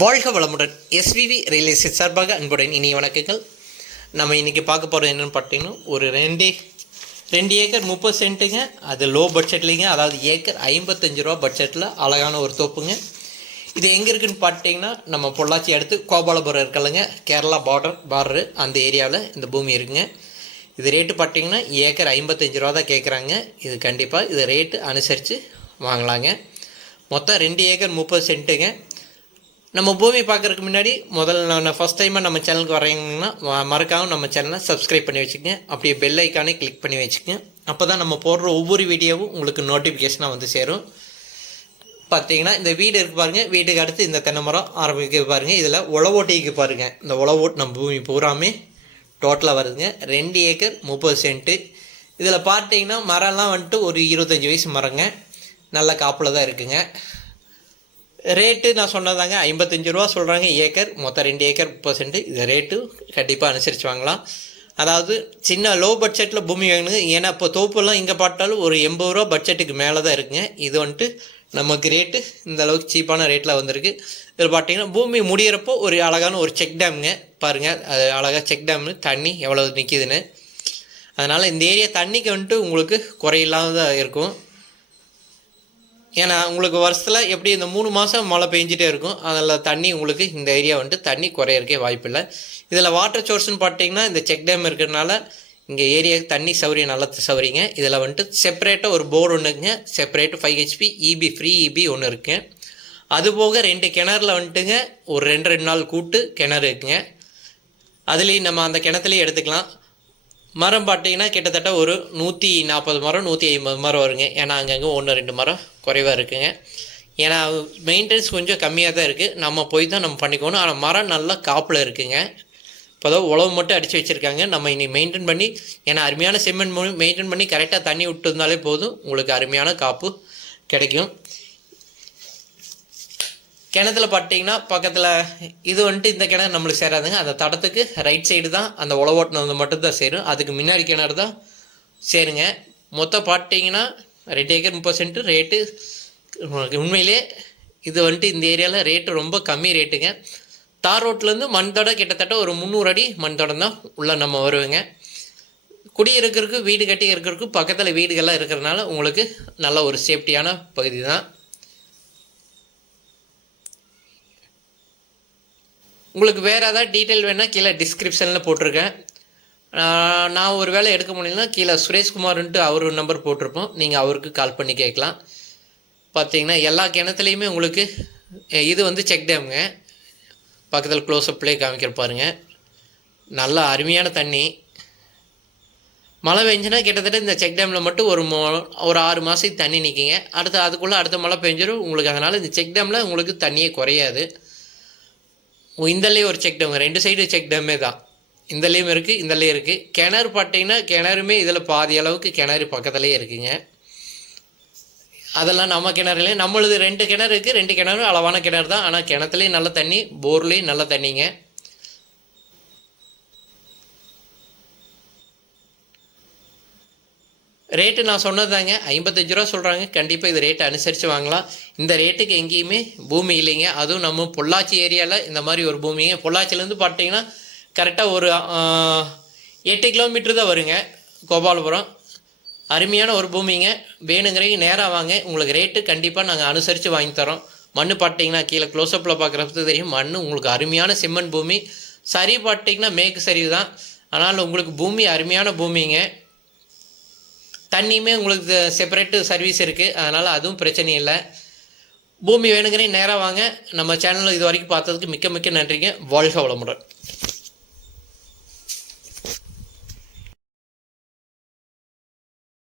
வாழ்க வளமுடன். SVV real estate சார்பாக அன்புடன் இனிய வணக்கங்கள். நம்ம இன்றைக்கி பார்க்க போகிறது என்னென்னு பார்த்தீங்கன்னா, ஒரு ரெண்டு ஏக்கர் 30 சென்ட்டுங்க. அது லோ பட்ஜெட்லிங்க, அதாவது ஏக்கர் 55 ரூபா பட்ஜெட்டில் அழகான ஒரு தோப்புங்க. இது எங்கே இருக்குதுன்னு பார்த்தீங்கன்னா, நம்ம பொள்ளாச்சி அடுத்து கோபாலபுரம் இருக்கலைங்க, கேரளா பார்டரு அந்த ஏரியாவில் இந்த பூமி இருக்குங்க. இது ரேட்டு பார்த்தீங்கன்னா ஏக்கர் 55 ரூபா தான் கேட்குறாங்க. இது கண்டிப்பாக இது ரேட்டு அனுசரித்து வாங்கலாங்க. மொத்தம் 2 ஏக்கர் 30 சென்ட்டுங்க. நம்ம பூமி பார்க்குறதுக்கு முன்னாடி முதல்ல நான் ஃபஸ்ட் டைமாக நம்ம சேனலுக்கு வரீங்கன்னா மறக்காமல் நம்ம சேனலை சப்ஸ்கிரைப் பண்ணி வச்சுக்கங்க. அப்படியே பெல் ஐக்கானே கிளிக் பண்ணி வச்சுக்கங்க. அப்போ தான் நம்ம போடுற ஒவ்வொரு வீடியோவும் உங்களுக்கு நோட்டிஃபிகேஷனாக வந்து சேரும். பார்த்தீங்கன்னா இந்த வீடு இருக்குது பாருங்கள், வீட்டுக்கு அடுத்து இந்த தென்னை மரம் ஆரம்பிக்க பாருங்கள். இதில் உழவோட்டிக்கு பாருங்கள், இந்த உழவோட்டு நம்ம பூமி பூராமே டோட்டலாக வருதுங்க. 2 ஏக்கர் 30 சென்ட்டு. இதில் பார்த்தீங்கன்னா மரம்லாம் வந்துட்டு ஒரு 25 வயசு மரங்க, நல்ல காப்பில் தான் இருக்குங்க. ரேட்டு நான் சொன்னதாங்க 55 ரூபா சொல்கிறாங்க ஏக்கர். மொத்தம் 2 ஏக்கர் 30 சென்ட்டு. இது ரேட்டு கண்டிப்பாக அனுசரித்து வாங்கலாம். அதாவது சின்ன லோ பட்ஜெட்டில் பூமி வாங்கணுங்க. ஏன்னா இப்போ தோப்புலாம் இங்கே பார்த்தாலும் ஒரு 80 ரூபா பட்ஜெட்டுக்கு மேலே தான் இருக்குங்க. இது வந்துட்டு நமக்கு ரேட்டு இந்த அளவுக்கு சீப்பான ரேட்டில் வந்திருக்கு. இதில் பார்த்தீங்கன்னா பூமி முடிகிறப்போ ஒரு அழகான ஒரு செக் டேமுங்க பாருங்கள். அது அழகாக செக் டேமு தண்ணி எவ்வளோ நிற்கிதுன்னு. அதனால் இந்த ஏரியா தண்ணிக்கு வந்துட்டு உங்களுக்கு குறையில்லாத இருக்கும். ஏன்னா உங்களுக்கு வருஷத்தில் எப்படி இந்த 3 மாதம் மழை பெஞ்சிட்டே இருக்கும். அதில் தண்ணி உங்களுக்கு இந்த ஏரியா வந்துட்டு தண்ணி குறையிறக்கே வாய்ப்பில்லை. இதில் வாட்டர் சோர்ஸ்னு பார்த்தீங்கன்னா இந்த செக் டேம் இருக்கிறதுனால இங்கே ஏரியாவுக்கு தண்ணி சௌரியம் நல்லா சௌரிங்க. இதில் வந்துட்டு செப்பரேட்டாக ஒரு போர் ஒன்றுங்க, separate 5 HP EB free EB ஒன்று இருக்குங்க. அதுபோக 2 கிணறுல வந்துட்டுங்க ஒரு 2 நாள் கூட்டு கிணறு இருக்குங்க. அதுலேயும் நம்ம அந்த கிணத்துலேயும் எடுத்துக்கலாம். மரம் பார்த்தீங்கன்னா கிட்டத்தட்ட ஒரு 140 மரம் 150 மரம் வருங்க. ஏன்னா அங்கங்கே 1-2 மரம் குறைவாக இருக்குங்க. ஏன்னா மெயின்டெனன்ஸ் கொஞ்சம் கம்மியாக தான் இருக்குது. நம்ம போய் தான் நம்ம பண்ணிக்கணும். ஆனால் மரம் நல்லா காப்பில் இருக்குங்க. இப்போ தான் உழவு மட்டும் அடித்து வச்சுருக்காங்க. நம்ம இனி மெயின்டைன் பண்ணி, ஏன்னா அருமையான செம்மண் மெயின்டைன் பண்ணி கரெக்டாக தண்ணி விட்டு இருந்தாலே போதும், உங்களுக்கு அருமையான காப்பு கிடைக்கும். கிணத்துல பார்த்தீங்கன்னா பக்கத்தில் இது வந்துட்டு இந்த கிணறு நம்மளுக்கு சேராதுங்க. அந்த தடத்துக்கு ரைட் சைடு தான் அந்த உழவோட்டினது மட்டும்தான் சேரும். அதுக்கு முன்னாடி கிணறு தான் சேருங்க. மொத்தம் பார்த்தீங்கன்னா 2 ஏக்கர் 30 சென்ட்டு ரேட்டு உண்மையிலே இது வந்துட்டு இந்த ஏரியாவில் ரேட்டு ரொம்ப கம்மி ரேட்டுங்க. தார் ரோட்லேருந்து மண் தடம் கிட்டத்தட்ட ஒரு 300 அடி மண் தடம் தான் உள்ளே நம்ம வருவேங்க. குடி இருக்கிறதுக்கு வீடு கட்டி இருக்கிறதுக்கு பக்கத்தில் வீடுகள்லாம் இருக்கிறதுனால உங்களுக்கு நல்ல ஒரு சேஃப்டியான பகுதி தான். உங்களுக்கு வேறு ஏதாவது டீட்டெயில் வேணால் கீழே டிஸ்கிரிப்ஷனில் போட்டிருக்கேன். நான் ஒரு வேளை எடுக்க முடியலன்னா கீழே சுரேஷ்குமார்ன்ட்டு அவர் ஒரு நம்பர் போட்டிருப்போம், நீங்கள் அவருக்கு கால் பண்ணி கேட்கலாம். பார்த்தீங்கன்னா எல்லா கிணத்துலேயுமே உங்களுக்கு இது வந்து செக் டேமுங்க. பக்கத்தில் க்ளோஸ்அப்லேயே காமிக்கிற பாருங்க, நல்லா அருமையான தண்ணி. மழை பெஞ்சுன்னா கிட்டத்தட்ட இந்த செக் டேமில் மட்டும் ஒரு 6 மாதத்துக்கு தண்ணி நிற்கிங்க. அதுக்குள்ளே அடுத்த மழை பெஞ்சிடும் உங்களுக்கு. அதனால் இந்த செக் டேமில் உங்களுக்கு தண்ணியே குறையாது. இந்தலேயும் ஒரு செக் டேம், 2 சைடு செக் டேமே தான். இந்தலேயும் இருக்குது, இந்தலேயும் இருக்குது. கிணறு பார்த்தீங்கன்னா கிணறுமே இதில் பாதி அளவுக்கு கிணறு பக்கத்துலேயே இருக்குங்க. அதெல்லாம் நம்ம கிணறுலேயும் நம்மளது 2 கிணறு இருக்குது. 2 கிணறு அளவான கிணறு தான். ஆனால் கிணத்துலேயும் நல்ல தண்ணி, போர்லேயும் நல்ல தண்ணிங்க. ரேட்டு நான் சொன்னதாங்க 55 ரூபா சொல்கிறாங்க. கண்டிப்பாக இது ரேட்டு அனுசரித்து வாங்கலாம். இந்த ரேட்டுக்கு எங்கேயுமே பூமி இல்லைங்க. அதுவும் நம்ம பொள்ளாச்சி ஏரியாவில் இந்த மாதிரி ஒரு பூமிங்க. பொள்ளாச்சிலேருந்து பார்த்தீங்கன்னா கரெக்டாக ஒரு 8 கிலோமீட்டர் தான் வருங்க கோபாலபுரம். அருமையான ஒரு பூமிங்க. வேணுங்கிறீங்க நேராக வாங்க, உங்களுக்கு ரேட்டு கண்டிப்பாக நாங்கள் அனுசரித்து வாங்கி தரோம். மண் பார்த்தீங்கன்னா கீழே க்ளோஸ்அப்பில் பார்க்குறது தெரியும், மண் உங்களுக்கு அருமையான செம்மண் பூமி. சரி பார்த்தீங்கன்னா மேற்கு சரிவு தான். ஆனால் உங்களுக்கு பூமி அருமையான பூமிங்க. தண்ணியுமே உங்களுக்கு செப்பரேட்டு சர்வீஸ் இருக்குது, அதனால் அதுவும் பிரச்சனை இல்லை. பூமி வேணுங்கிறே நேராக வாங்க. நம்ம சேனலில் இது வரைக்கும் பார்த்ததுக்கு மிக்க மிக்க நன்றிங்க. வாழ்க வளமுடன்.